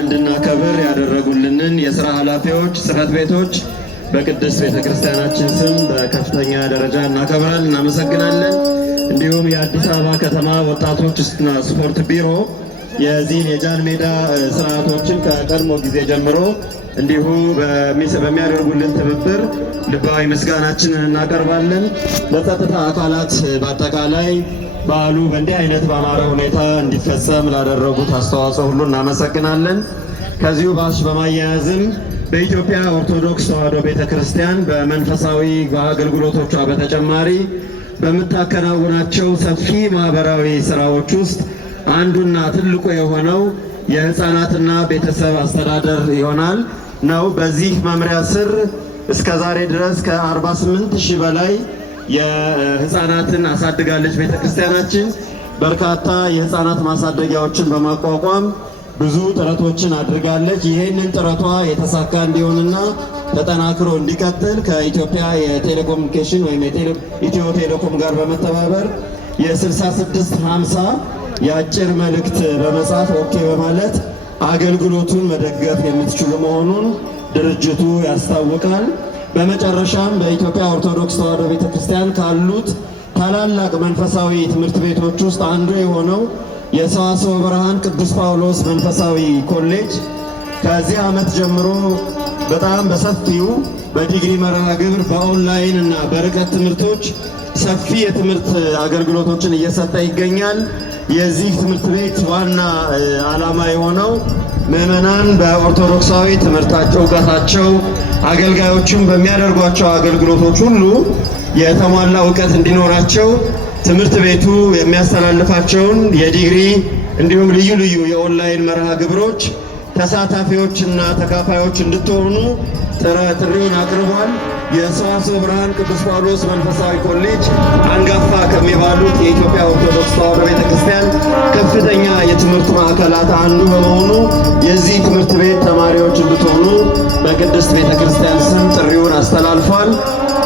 እንድናከብር ያደረጉልንን የሥራ ኃላፊዎች፣ ጽሕፈት ቤቶች በቅድስት ቤተክርስቲያናችን ስም በከፍተኛ ደረጃ እናከብራለን፣ እናመሰግናለን። እንዲሁም የአዲስ አበባ ከተማ ወጣቶችና ስፖርት ቢሮ የዚህን የጃን ሜዳ ስርዓቶችን ከቀድሞ ጊዜ ጀምሮ እንዲሁ በሚያደርጉልን ትብብር ልባዊ ምስጋናችንን እናቀርባለን። ለጸጥታ አካላት በአጠቃላይ በዓሉ በእንዲህ አይነት በአማረ ሁኔታ እንዲፈጸም ላደረጉት አስተዋጽኦ ሁሉ እናመሰግናለን። ከዚሁ ባሽ በማያያዝም በኢትዮጵያ ኦርቶዶክስ ተዋሕዶ ቤተክርስቲያን በመንፈሳዊ አገልግሎቶቿ በተጨማሪ በምታከናውናቸው ሰፊ ማህበራዊ ስራዎች ውስጥ አንዱና ትልቁ የሆነው የህፃናትና ቤተሰብ አስተዳደር ይሆናል ነው። በዚህ መምሪያ ስር እስከ ዛሬ ድረስ ከ48,000 በላይ የህፃናትን አሳድጋለች ቤተክርስቲያናችን። በርካታ የህፃናት ማሳደጊያዎችን በማቋቋም ብዙ ጥረቶችን አድርጋለች። ይህንን ጥረቷ የተሳካ እንዲሆንና ተጠናክሮ እንዲቀጥል ከኢትዮጵያ የቴሌኮሙኒኬሽን ወይም ኢትዮ ቴሌኮም ጋር በመተባበር የ6650 የአጭር መልእክት በመጻፍ ኦኬ በማለት አገልግሎቱን መደገፍ የምትችሉ መሆኑን ድርጅቱ ያስታውቃል። በመጨረሻም በኢትዮጵያ ኦርቶዶክስ ተዋሕዶ ቤተክርስቲያን ካሉት ታላላቅ መንፈሳዊ ትምህርት ቤቶች ውስጥ አንዱ የሆነው የሰዋስወ ብርሃን ቅዱስ ጳውሎስ መንፈሳዊ ኮሌጅ ከዚህ ዓመት ጀምሮ በጣም በሰፊው በዲግሪ መርሃ ግብር በኦንላይን እና በርቀት ትምህርቶች ሰፊ የትምህርት አገልግሎቶችን እየሰጠ ይገኛል። የዚህ ትምህርት ቤት ዋና ዓላማ የሆነው ምዕመናን በኦርቶዶክሳዊ ትምህርታቸው እውቀታቸው አገልጋዮችን በሚያደርጓቸው አገልግሎቶች ሁሉ የተሟላ እውቀት እንዲኖራቸው ትምህርት ቤቱ የሚያስተላልፋቸውን የዲግሪ እንዲሁም ልዩ ልዩ የኦንላይን መርሃ ግብሮች ተሳታፊዎችና ተካፋዮች እንድትሆኑ ጥሪውን አቅርቧል። የሰዋስወ ብርሃን ቅዱስ ጳውሎስ መንፈሳዊ ኮሌጅ አንጋፋ ከሚባሉት የኢትዮጵያ ኦርቶዶክስ ተዋሕዶ ቤተክርስቲያን ከፍተኛ የትምህርት ማዕከላት አንዱ በመሆኑ የዚህ ትምህርት ቤት ተማሪዎች እንድትሆኑ በቅድስት ቤተክርስቲያን ስም ጥሪውን አስተላልፏል።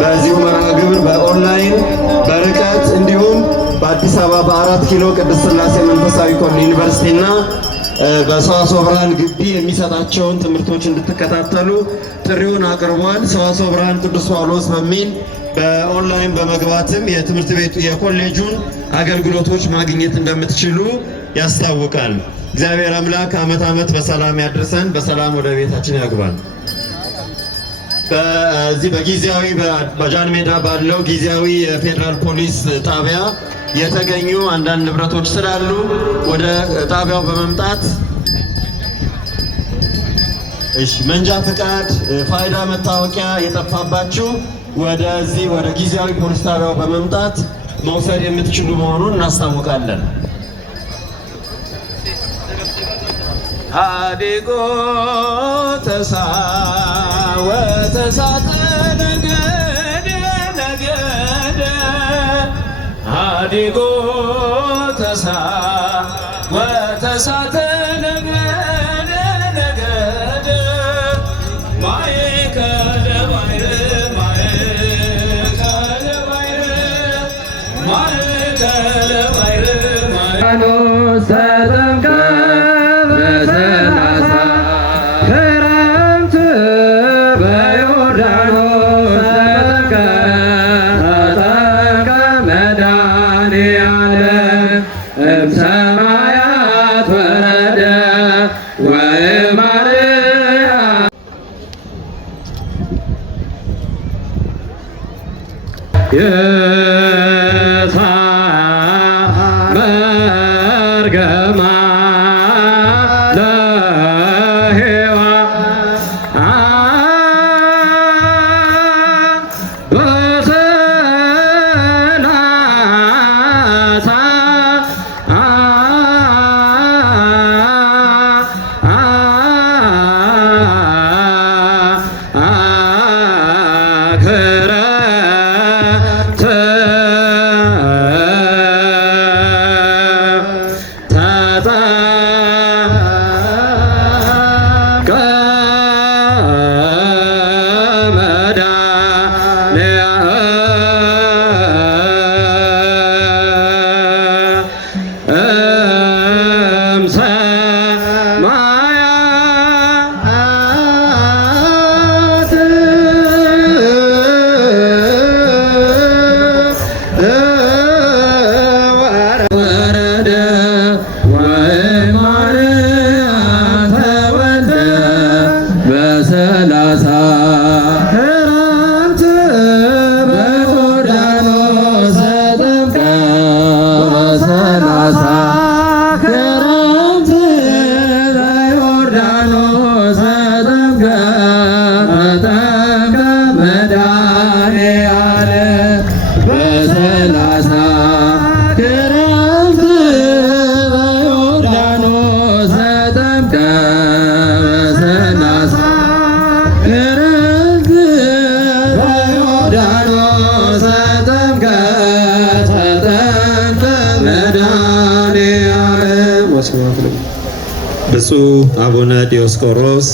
በዚሁ መርሃ ግብር በኦንላይን በርቀት እንዲሁም በአዲስ አበባ በ4 ኪሎ ቅድስት ሥላሴ መንፈሳዊ ኮሌጅ ዩኒቨርሲቲና በሰዋስወ ብርሃን ግቢ የሚሰጣቸውን ትምህርቶች እንድትከታተሉ ጥሪውን አቅርቧል። ሰዋስወ ብርሃን ቅዱስ ጳውሎስ በሚል በኦንላይን በመግባትም የትምህርት ቤቱ የኮሌጁን አገልግሎቶች ማግኘት እንደምትችሉ ያስታውቃል። እግዚአብሔር አምላክ ዓመት በሰላም ያድርሰን፣ በሰላም ወደ ቤታችን ያግባል። በዚህ በጊዜያዊ በጃን ሜዳ ባለው ጊዜያዊ የፌዴራል ፖሊስ ጣቢያ የተገኙ አንዳንድ ንብረቶች ስላሉ ወደ ጣቢያው በመምጣት መንጃ ፈቃድ፣ ፋይዳ መታወቂያ የጠፋባችሁ ወደዚህ ወደ ጊዜያዊ ፖሊስ ጣቢያው በመምጣት መውሰድ የምትችሉ መሆኑን እናስታውቃለን። ሀዲጎ ተሳ ወተሳተ ነገደ ሀዲጎ ተሳ ወተሳተ ነገደ ማእከለ ባሕር ማእከለ ባሕር ተጠምቀ በሰላሳ ክረምት በዮርዳኖስ ተጠምቀ መድኃኔዓለም እምሰማያት ወረደ ወእማርያም መርገማ ብፁዕ አቡነ ዲዮስቆሮስ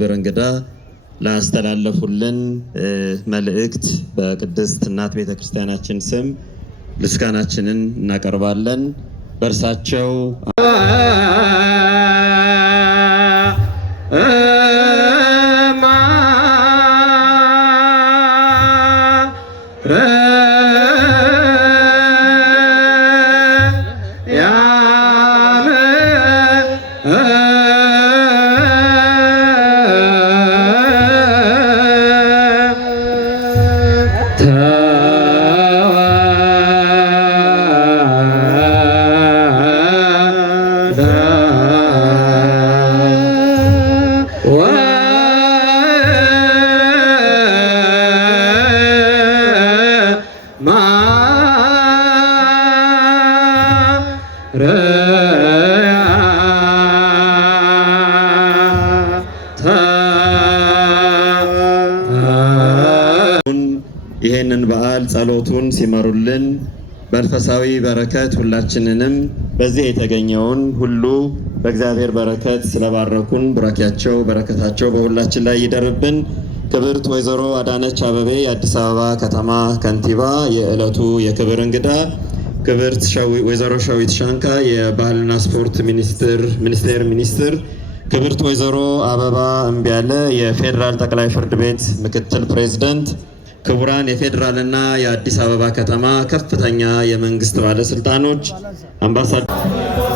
የክብር እንግዳ ላስተላለፉልን መልእክት በቅድስት እናት ቤተክርስቲያናችን ስም ምስጋናችንን እናቀርባለን። በእርሳቸው ይህንን በዓል ጸሎቱን ሲመሩልን መንፈሳዊ በረከት ሁላችንንም በዚህ የተገኘውን ሁሉ በእግዚአብሔር በረከት ስለባረኩን ቡራኪያቸው በረከታቸው በሁላችን ላይ ይደርብን። ክብርት ወይዘሮ አዳነች አቤቤ የአዲስ አበባ ከተማ ከንቲባ፣ የዕለቱ የክብር እንግዳ ክብርት ወይዘሮ ሸዊት ሻንካ የባህልና ስፖርት ሚኒስቴር ሚኒስትር፣ ክብርት ወይዘሮ አበባ እምቢያለ የፌዴራል ጠቅላይ ፍርድ ቤት ምክትል ፕሬዝዳንት፣ ክቡራን የፌዴራልና የአዲስ አበባ ከተማ ከፍተኛ የመንግስት ባለስልጣኖች፣ አምባሳደር